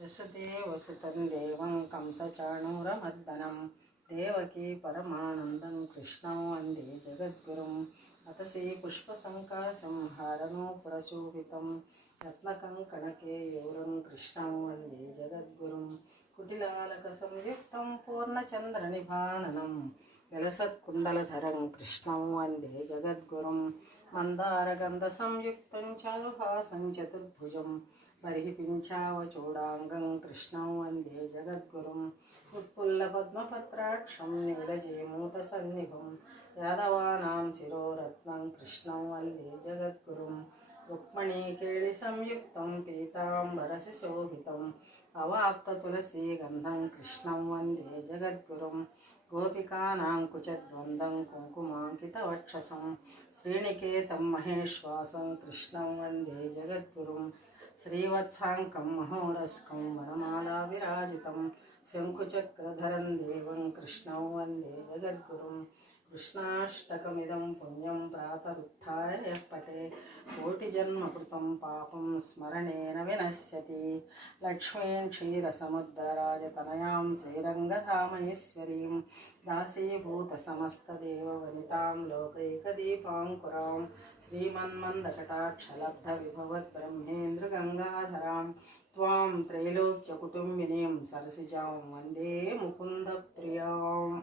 वसुदेवसुतं देवं कंसचाणूरमर्दनं देवकी परमानन्दं कृष्णं वन्दे जगद्गुरुम् अतसी पुष्पसङ्काशं हारनूपुरशोभितं रत्नकङ्कणकेयूरं कृष्णं वन्दे जगद्गुरुं कुटिलालकसंयुक्तं पूर्णचन्द्रनिभाननं विलसत्कुण्डलधरं कृष्णं वन्दे जगद्गुरुं मन्दारगन्धसंयुक्तं चारुहासं चतुर्भुजं बर्हिपिञ्चावचूडाङ्गं कृष्णं वन्दे जगद्गुरुम् उत्पुल्लपद्मपत्राक्षं नीलजीमूतसन्निभं यादवानां शिरोरत्नं कृष्णं वन्दे जगद्गुरुम् रुक्मणीकेळिसंयुक्तं पीताम्बरसुशोभितम् अवाप्ततुलसीगन्धं कृष्णं वन्दे जगद्गुरुम् गोपिकानां कुचद्वन्द्वं कुङ्कुमाङ्कितवक्षसं श्रीनिकेतं महेश्वासं कृष्णं वन्दे जगद्गुरुम् श्रीवत्साङ्कं महोरस्कं वनमालाविराजितं शङ्कुचक्रधरं देवं कृष्णं वन्दे जगद्गुरुं कृष्णाष्टकमिदं पुण्यं प्रातरुत्थाय यः पठेत् कोटिजन्मकृतं पापं स्मरणेन विनश्यति लक्ष्मीं क्षीरसमुद्रराजतनयां श्रीरङ्गधामैश्वरीं दासीभूतसमस्तदेववनितां लोकैकदीपाङ्कुरां श्रीमन्मन्दकटाक्षलब्धविभवद्ब्रह्मेन्द्रगङ्गाधरां त्वां त्रैलोक्यकुटुम्बिनीं सरसिजां वन्दे मुकुन्दप्रियाम्।